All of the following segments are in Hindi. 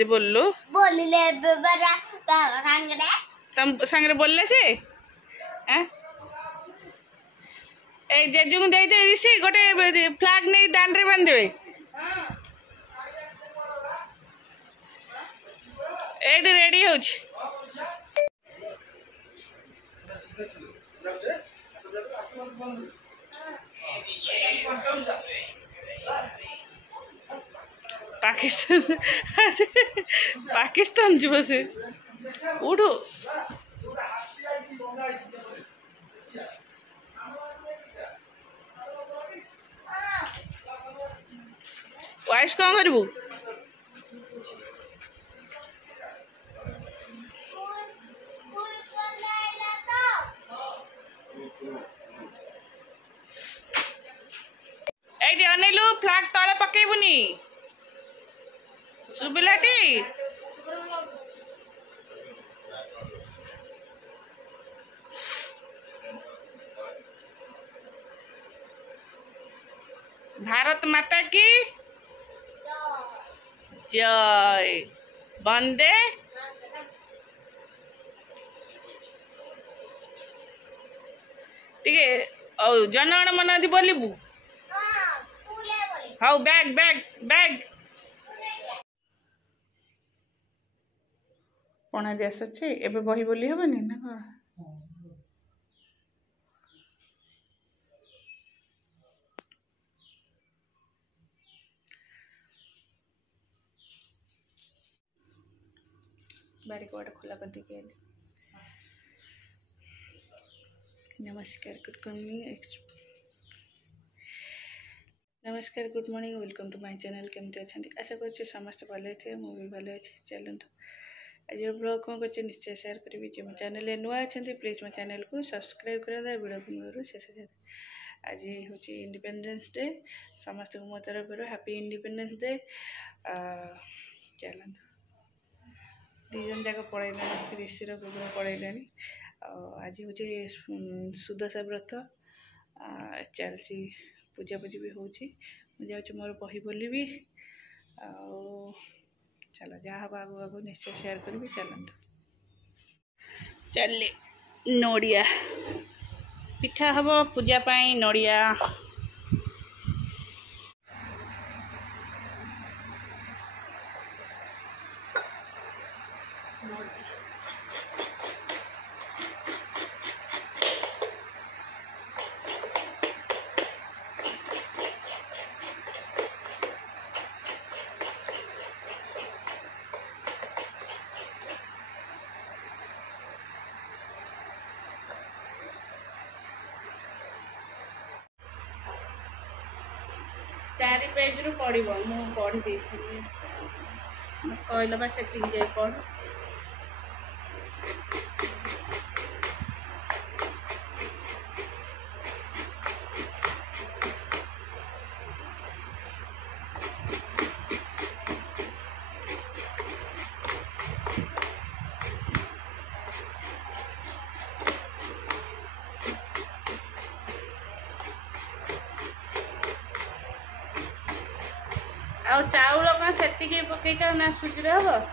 नदी बोललु बोलिले बरा सांगरे तम संगे बोलले से हैं ए जेजु दे दे ऋषि गोटे फ्लैग नहीं दान रे बांध देबे एडी रेडी होछ पाकिस्तान पाकिस्तान जीव से उठो वाइस कौन करबू एडी अनेलु फ्लैग तळे पकेबुनी सुबिलाटी भारत माता की जय वंदे ठीक है जनगण मन आदि बोलबू हाँ बैग बैग बैग पणा दिस अच्छे एबे बही बोली हेबनी ना कौन बारिक वाटा खुला कर दी के नमस्कार गुड मॉर्निंग नमस्कार good morning welcome to my channel केमती अच्छा आशा कर समस्त भले थे मुझे भले अच्छे चलतु आज ब्लॉग कौन कर निश्चय शेयर करी जो मो चैनल नुआ अच्छा प्लीज मो चैनल को सब्सक्राइब कर वीडियो को मूल शेष आज हूँ इंडिपेंडेंस डे समस्त को मो तरफ हैप्पी इंडिपेंडेंस डे चलतु दीजन जाक पड़े ऋषिर गुगुर पड़े आज हूँ सुदशा व्रत चलती पूजा पूजी भी हो मोर बही बोलि चलो जहाँ हम आगु आगु निश्चय शेयर करी चलतु चल नड़िया पिठा हम पूजापाई नड़िया चारि पेज रु पड़ो मु पढ़ी दे कहल बा से जाए पढ़ आ चाउल कौन से पकईच ना सुजी हम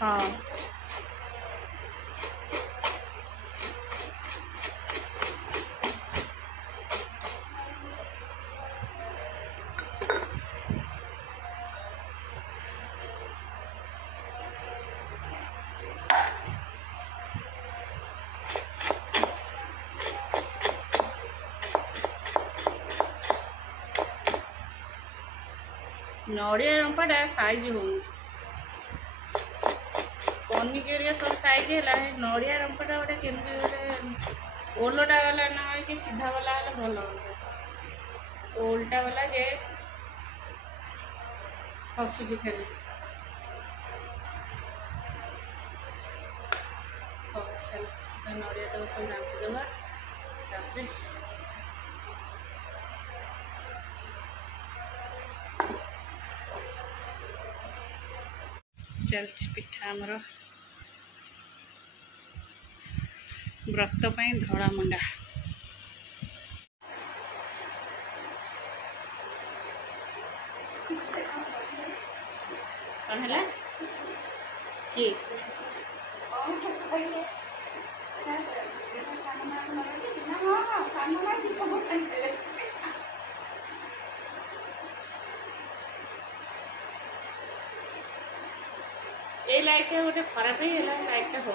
हाँ नड़िया रंपाटा साइज हो पनिकिया सब साइज है नड़िया रंपाटा गोटे केमती गोटे ओलटा वाला ना कि सीधा वाला भल हो ओल्टा वाला जे खसुची खाली नड़िया तो सब रांधि देवा चलती पिठा आमर व्रत पाई धड़ा मंडा ये लाइट गोटे खराब ही लाइट हो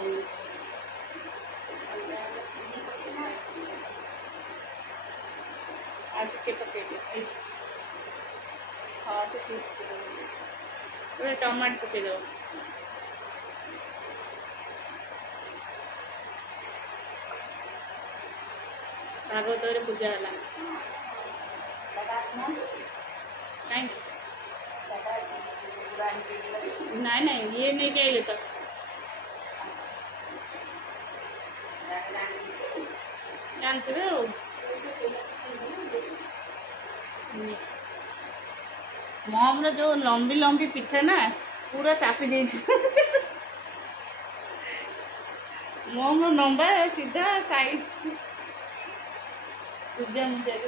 हाँ तो टमाटो पकईद भागवत पूजा है नहीं नहीं ये नहीं चाहिए तो जानते हो मम जो लंबी लंबी पिठा ना पूरा चापी दे मम लंबा सीधा साइज पूजा मुझे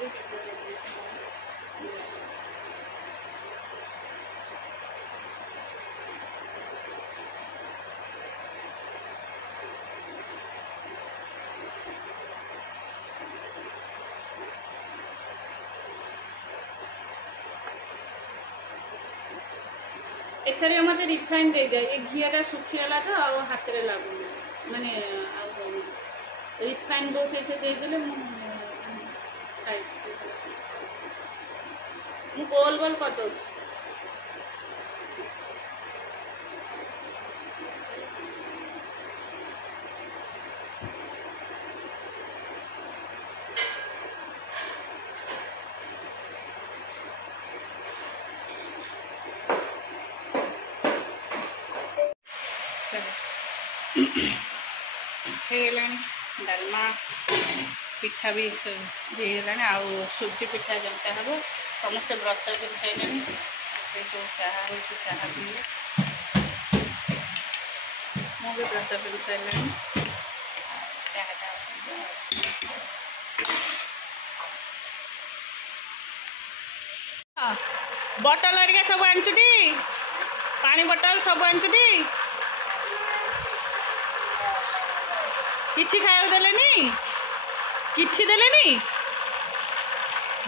एथरे मत रिफाइन दे दिया ये घीटा सुखीगला तो आ हाथ में लगुन माने रिफाइन दो से देदेले गोल गोल कर दो डालमा पिठा भी देगला सुजी पिठा जमता हम समस्त व्रत कर सारे जो चाह हो चाह पीए मुझे व्रत कर सारे बटल हरिका सब आनी पानी बटल सब आनी किछि खाया देलेनी किछि देलेनी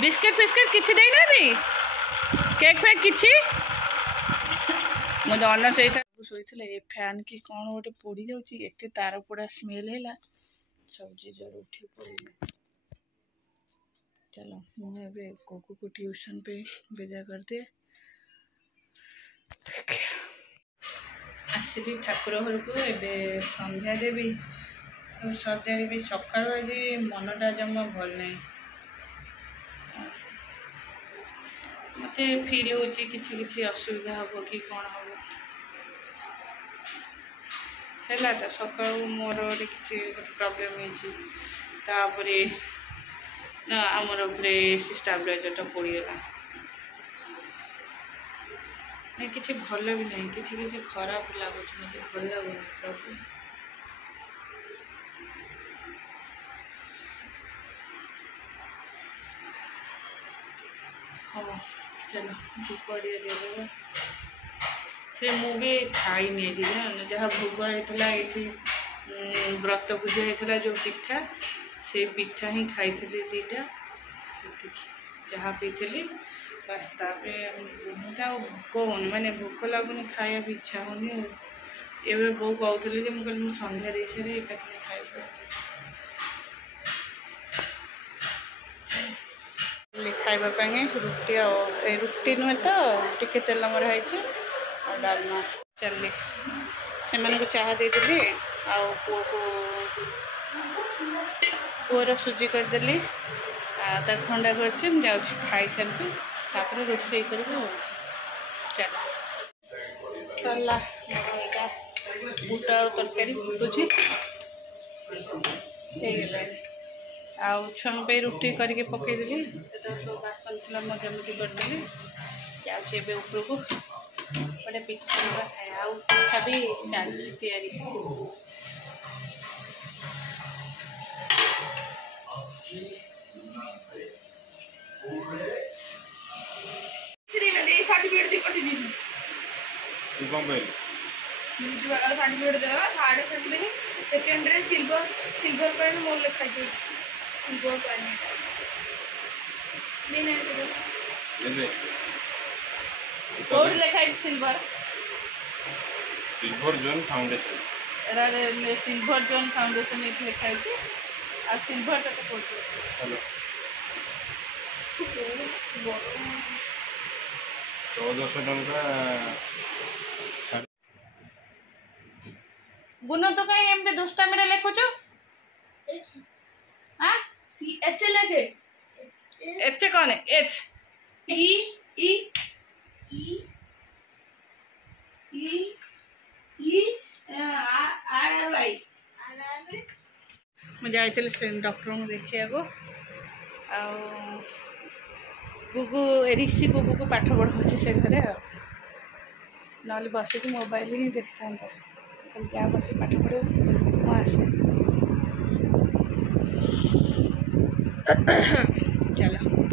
बिस्किट फिस्किट किछि देई नादी केक फेक किछि मो अन्न सहित शोइथिले ए फैन की कोन गोटे पोड़ी जाउची एते तार पोड़ा स्मेल हैला सब्जी जरूर उठी पड़े चलो मुझे अबे कोको को ट्यूशन पे भेजा कर दे आसली ठाकुर घर को एबे संध्या देवी सजाड़ी भी सका आज मनटा जमा भल नहीं मत फिल हो कि असुविधा हम कि कौन हम है तो सका मोर किसी प्रॉब्लम होपर आमर स्टाब्लाइजर पड़गला नहीं किसी भल भी नहीं किसी खराब लगुच मत भल लगुन प्रॉब्लम हाँ चलो दुपड़िया दे से मुझे खाई नहीं जहाँ भोग होता ये व्रत पूजा होता जो पिठा से पिठा ही खाई दीटा से चाह पीली बस कौन माने भोक लगुनि खाया भी इच्छा होनी एवं बो कहते मुझे सन्ध्या दे सारे एकाथरे खाइब खावाई रुटी रुटी नुहे तो टिके तेल मराई और डालमा चल से चाह देदेली पुओ को पुअर सुजी करदेली तर ठंडा कर खाई सारी तापर रोषे कर चल सरला बुट और तरकारी फुटुची छुआ पे रुटी करके पकईदेली सब बासन थी मजामजी करदेली जाए ऊपर को गोटे पिठा खाए पिठा भी चलती तैयारी सर्टिफिकेट देवा थर्ड सर्टिफिकेट सेकेंड रे सिल्वर पेन मोर लिखा है सिल्वर पेन नहीं नहीं कोड लिखा है silver zone foundation era silver zone foundation ये लिखा है आ सिल्वर का कोड हेलो 1400 टंका गुनो तो कहीं एमते दुष्टा मेरे लिखुचो हां सी एच लगे एच कौन है एच ई ई ई ई ई आर आर वाई मुझे जाइए डॉक्टर को देखिए गुगु ऋषि गुगु को पाठ पढ़ाऊँ से घरे ना बसिक मोबाइल ही देखता कल क्या बस पाठ पढ़ो मुझे चलो